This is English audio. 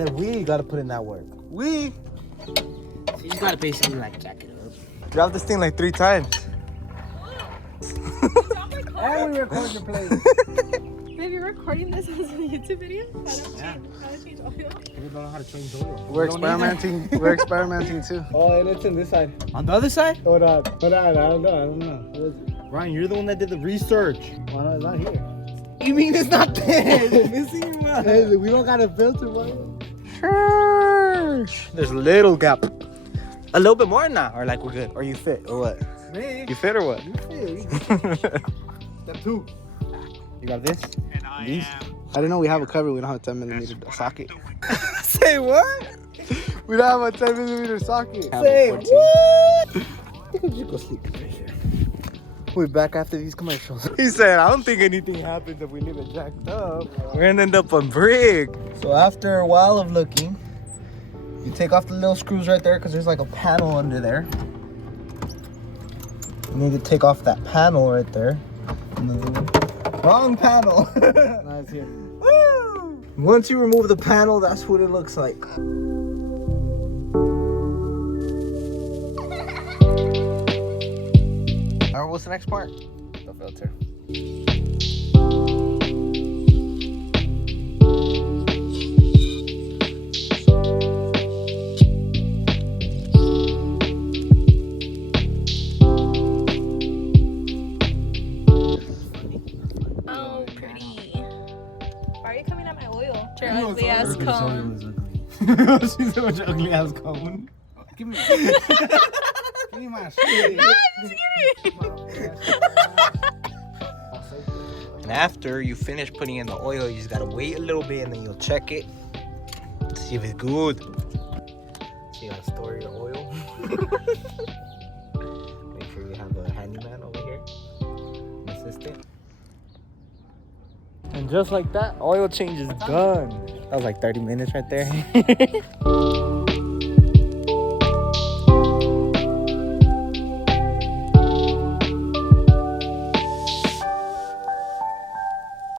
said we gotta put in that work. We. So you just gotta basically like jack it up. Drop this thing like 3 times. And we record your place. Babe, you're recording this as a YouTube video? How to change oil? People don't know how to change oil. We're experimenting. We're experimenting too. Oh, and it's in this side. On the other side? Hold on. I don't know. What is it? Ryan, you're the one that did the research. Why not? It's not here. You mean it's not there? It's missing your mouth. Hey, we don't got a filter, boy. There's a little gap. A little bit more now, or like we're good. Or you fit, or what? Me? You fit or what? You fit. Step 2. You got this? These? I didn't know we have a cover. We don't have a 10mm socket. Say what? We don't have a 10mm socket. Say what? You go sleep right here. We'll be back after these commercials. He said, I don't think anything happens if we leave it jacked up. We're gonna end up on brick. So after a while of looking, you take off the little screws right there because there's like a panel under there. You need to take off that panel right there. Wrong panel. Now it's here. Woo! Once you remove the panel, that's what it looks like. Alright, what's the next part? The filter. Oh, pretty. Why are you coming at my oil? Your ugly ass cone. She's so much ugly ass cone. Give me. Give me my shit. No, I'm just kidding. And after you finish putting in the oil, you just gotta wait a little bit and then you'll check it to see if it's good. So you gotta store your oil. Make sure you have a handyman over here, an assistant. And just like that, oil change is done. That was like 30 minutes right there.